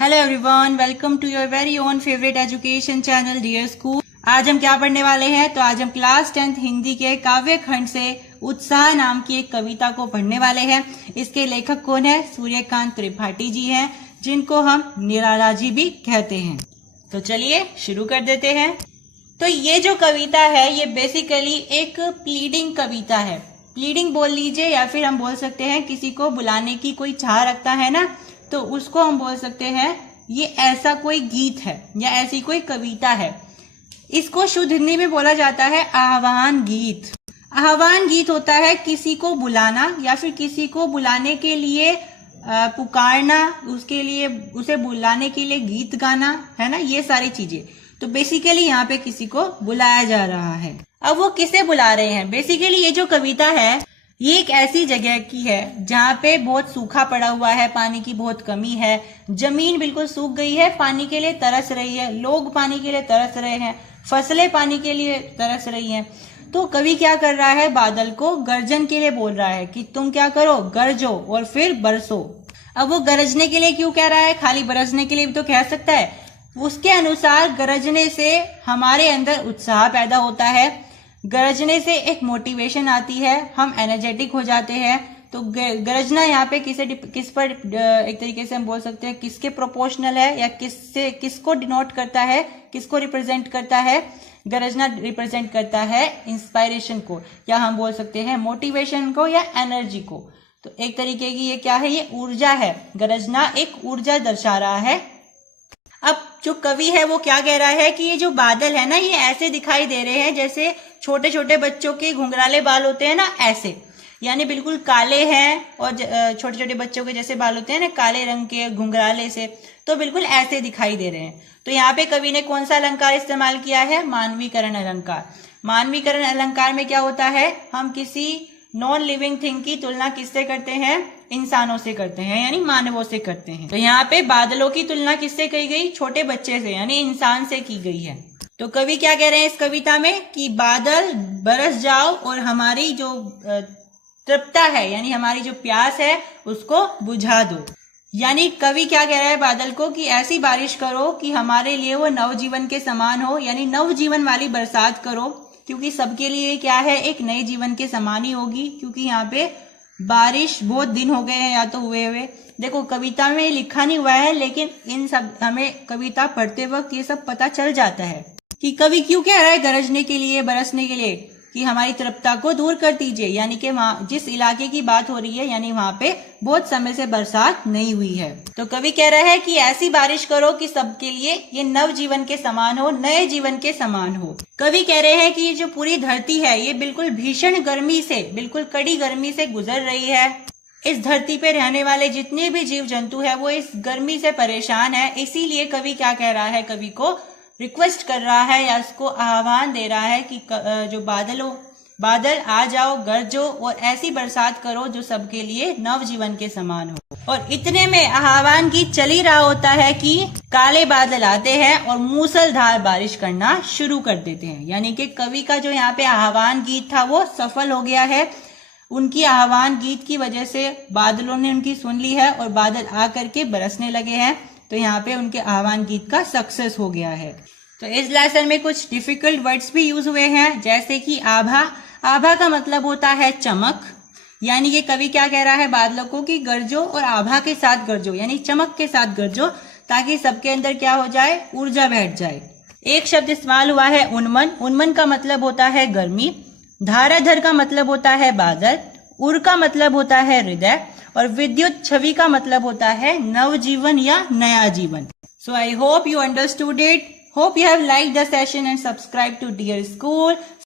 Hello everyone, welcome to your very own favourite education channel dear school. आज हम क्या पढ़ने वाले हैं? तो आज हम क्लास 10th हिंदी के काव्य खंड से उत्साह नाम की एक कविता को पढ़ने वाले हैं। इसके लेखक कौन है? सूर्यकांत त्रिपाठी जी हैं, जिनको हम निराला जी भी कहते हैं। तो चलिए शुरू कर देते हैं। तो ये जो कविता है ये बेसिकली एक प्लीडिंग कविता है। प्लीडिंग बोल लीजिए या फिर हम बोल सकते हैं किसी को बुलाने की कोई चाह रखता है ना, तो उसको हम बोल सकते हैं ये ऐसा कोई गीत है या ऐसी कोई कविता है। इसको शुद्ध हिंदी में बोला जाता है आह्वान गीत। आह्वान गीत होता है किसी को बुलाना या फिर किसी को बुलाने के लिए पुकारना, उसके लिए उसे बुलाने के लिए गीत गाना, है ना, ये सारी चीजें। तो बेसिकली यहाँ पे किसी को बुलाया जा रहा है। अब वो किसे बुला रहे हैं? बेसिकली ये जो कविता है ये एक ऐसी जगह की है जहाँ पे बहुत सूखा पड़ा हुआ है, पानी की बहुत कमी है, जमीन बिल्कुल सूख गई है, पानी के लिए तरस रही है, लोग पानी के लिए तरस रहे हैं, फसलें पानी के लिए तरस रही हैं। तो कवि क्या कर रहा है? बादल को गर्जन के लिए बोल रहा है कि तुम क्या करो, गरजो और फिर बरसो। अब वो गरजने के लिए क्यों कह रहा है? खाली बरसने के लिए भी तो कह सकता है। उसके अनुसार गरजने से हमारे अंदर उत्साह पैदा होता है, गरजने से एक मोटिवेशन आती है, हम एनर्जेटिक हो जाते हैं। तो गरजना यहाँ पे किस पर एक तरीके से हम बोल सकते हैं किसके प्रोपोर्शनल है या किसको डिनोट करता है, किसको रिप्रेजेंट करता है? गरजना रिप्रेजेंट करता है इंस्पायरेशन को, या हम बोल सकते हैं मोटिवेशन को या एनर्जी को। तो एक तरीके की ये क्या है? ये ऊर्जा है। गरजना एक ऊर्जा दर्शा रहा है। अब जो कवि है वो क्या कह रहा है कि ये जो बादल है ना, ये ऐसे दिखाई दे रहे हैं जैसे छोटे छोटे बच्चों के घुंघराले बाल होते हैं ना, ऐसे, यानी बिल्कुल काले हैं और छोटे छोटे बच्चों के जैसे बाल होते हैं ना, काले रंग के घुंघराले से, तो बिल्कुल ऐसे दिखाई दे रहे हैं। तो यहाँ पे कवि ने कौन सा अलंकार इस्तेमाल किया है? मानवीकरण अलंकार। मानवीकरण अलंकार में क्या होता है? हम किसी नॉन लिविंग थिंग की तुलना किससे करते हैं? इंसानों से करते हैं, यानी मानवों से करते हैं। तो यहाँ पे बादलों की तुलना किससे की गई? छोटे बच्चे से, यानी इंसान से की गई है। तो कवि क्या कह रहे हैं इस कविता में कि बादल बरस जाओ और हमारी जो तृप्ता है, यानी हमारी जो प्यास है, उसको बुझा दो। यानी कवि क्या कह रहा है बादल को कि ऐसी बारिश करो कि हमारे लिए वो नवजीवन के समान हो, यानी नवजीवन वाली बरसात करो, क्योंकि सबके लिए क्या है? एक नए जीवन के समान ही होगी, क्योंकि यहाँ पे बारिश बहुत दिन हो गए हैं या तो हुए। देखो कविता में लिखा नहीं हुआ है, लेकिन इन सब हमें कविता पढ़ते वक्त ये सब पता चल जाता है कि कवि क्यों कह रहा है गरजने के लिए, बरसने के लिए, कि हमारी तृप्ता को दूर कर दीजिए। यानी कि वहां जिस इलाके की बात हो रही है, यानी वहां पे बहुत समय से बरसात नहीं हुई है। तो कवि कह रहा है कि ऐसी बारिश करो कि सबके लिए ये नव जीवन के समान हो, नए जीवन के समान हो। कवि कह रहे हैं कि ये जो पूरी धरती है ये बिल्कुल भीषण गर्मी से, बिल्कुल कड़ी गर्मी से गुजर रही है। इस धरती पे रहने वाले जितने भी जीव जंतु है वो इस गर्मी से परेशान है। इसीलिए कवि क्या कह रहा है? कवि को रिक्वेस्ट कर रहा है या उसको आह्वान दे रहा है कि जो बादल आ जाओ, गरजो और ऐसी बरसात करो जो सबके लिए नव जीवन के समान हो। और इतने में आह्वान गीत चल ही रहा होता है कि काले बादल आते हैं और मूसलधार बारिश करना शुरू कर देते हैं। यानी कि कवि का जो यहाँ पे आह्वान गीत था वो सफल हो गया है। उनकी आह्वान गीत की वजह से बादलों ने उनकी सुन ली है और बादल आकर के बरसने लगे हैं। तो यहाँ पे उनके आह्वान गीत का सक्सेस हो गया है। तो इस लेसन में कुछ डिफिकल्ट वर्ड्स भी यूज हुए हैं, जैसे कि आभा। आभा का मतलब होता है चमक, यानी कि कवि क्या कह रहा है बादलों को कि गरजो और आभा के साथ गरजो, यानी चमक के साथ गरजो, ताकि सबके अंदर क्या हो जाए? ऊर्जा बैठ जाए। एक शब्द इस्तेमाल हुआ है उन्मन। उन्मन का मतलब होता है गर्मी, धाराधर का मतलब होता है बादल, उर का मतलब होता है हृदय, और विद्युत छवि का मतलब होता है नवजीवन या नया जीवन। So I hope you understood it. Hope you have liked the session and subscribed to Dear School.